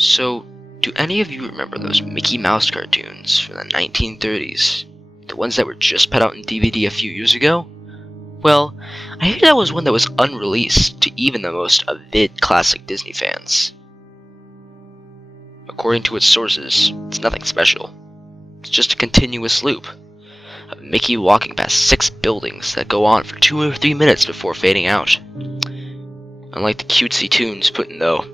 So, do any of you remember those Mickey Mouse cartoons from the 1930s? The ones that were just put out in DVD a few years ago? Well, I hear that was one that was unreleased to even the most avid classic Disney fans. According to its sources, it's nothing special. It's just a continuous loop of Mickey walking past 6 buildings that go on for 2 or 3 minutes before fading out. Unlike the cutesy tunes put in though,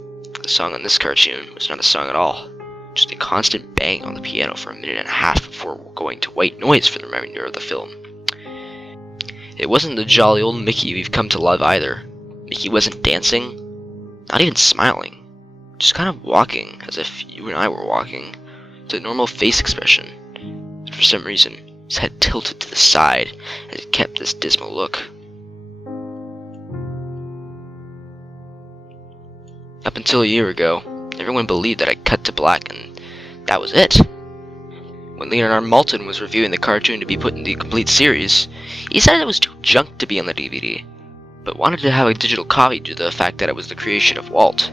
the song on this cartoon was not a song at all, just a constant bang on the piano for 1.5 minutes before going to white noise for the remainder of the film. It wasn't the jolly old Mickey we've come to love either. Mickey wasn't dancing, not even smiling, just kind of walking as if you and I were walking, with a normal face expression. But for some reason, his head tilted to the side as it kept this dismal look. Up until a year ago, everyone believed that I cut to black and that was it. When Leonard Maltin was reviewing the cartoon to be put in the complete series, he said it was too junk to be on the DVD, but wanted to have a digital copy due to the fact that it was the creation of Walt.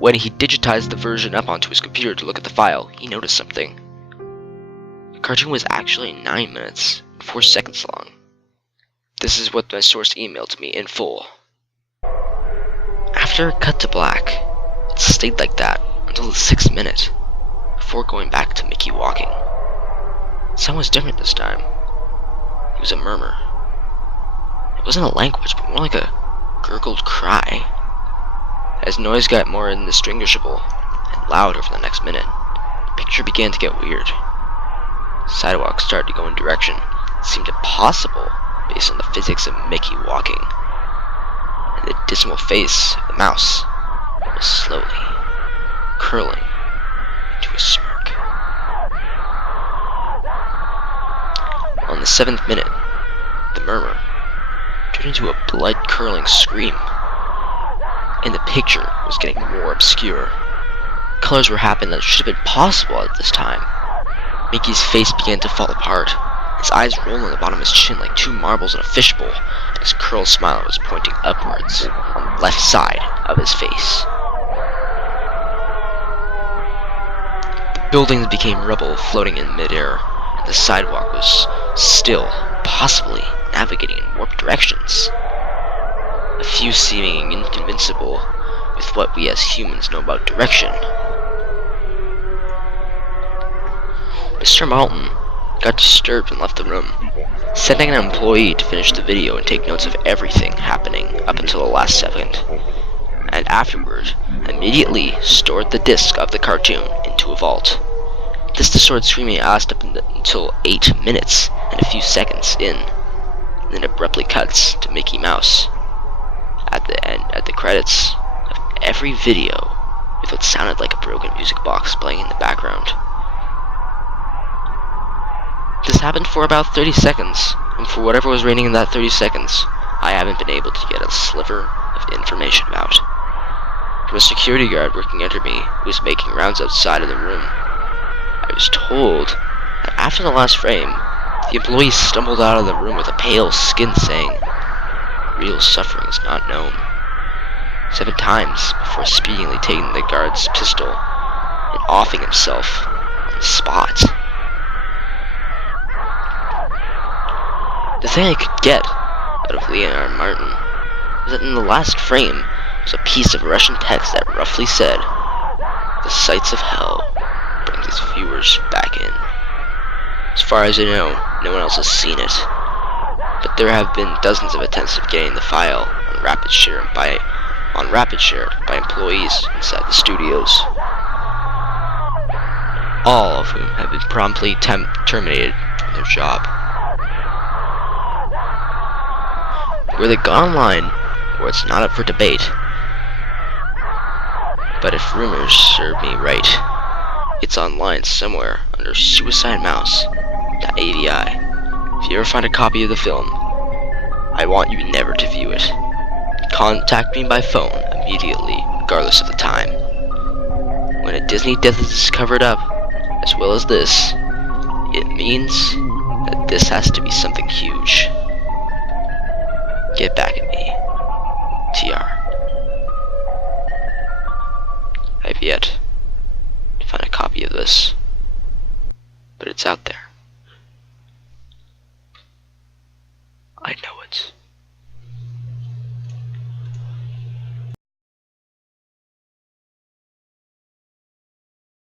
When he digitized the version up onto his computer to look at the file, he noticed something. The cartoon was actually 9 minutes and 4 seconds long. This is what my source emailed to me in full. After it cut to black, it stayed like that until the 6th minute, before going back to Mickey walking. The sound was different this time. It was a murmur. It wasn't a language, but more like a gurgled cry. As noise got more indistinguishable and loud over the next minute, the picture began to get weird. The sidewalk started to go in a direction that seemed impossible based on the physics of Mickey walking. And the dismal face of the mouse was slowly curling into a smirk. On the 7th minute, the murmur turned into a blood-curdling scream, and the picture was getting more obscure. Colors were happening that should have been possible at this time. Mickey's face began to fall apart, his eyes rolled on the bottom of his chin like 2 marbles in a fishbowl, and his curled smile was pointing upwards on the left side of his face. The buildings became rubble floating in midair, and the sidewalk was still, possibly navigating in warped directions. A few seeming inconvincible with what we as humans know about direction. Mr. Maltin got disturbed and left the room, sending an employee to finish the video and take notes of everything happening up until the last second, and afterward immediately stored the disc of the cartoon into a vault. This distorted screaming lasted up until 8 minutes and a few seconds in, and then abruptly cuts to Mickey Mouse at the end, at the credits of every video, with what sounded like a broken music box playing in the background. This happened for about 30 seconds, and for whatever was raining in that 30 seconds, I haven't been able to get a sliver of information about. From a security guard working under me who was making rounds outside of the room, I was told that after the last frame, the employee stumbled out of the room with a pale skin saying, "Real suffering is not known," 7 times before speedily taking the guard's pistol and offing himself on the spot. The thing I could get out of Leonard Maltin was that in the last frame was a piece of Russian text that roughly said, "The sights of hell bring its viewers back in." As far as I know, no one else has seen it, but there have been dozens of attempts of getting the file on rapid share by employees inside the studios, all of whom have been promptly terminated from their job. Whether they got online or it's not up for debate, but if rumors serve me right, it's online somewhere under SuicideMouse.avi. If you ever find a copy of the film, I want you never to view it. Contact me by phone immediately, regardless of the time. When a Disney death is covered up, as well as this, it means that this has to be something huge. Get back at me. TR. I've yet this. But it's out there.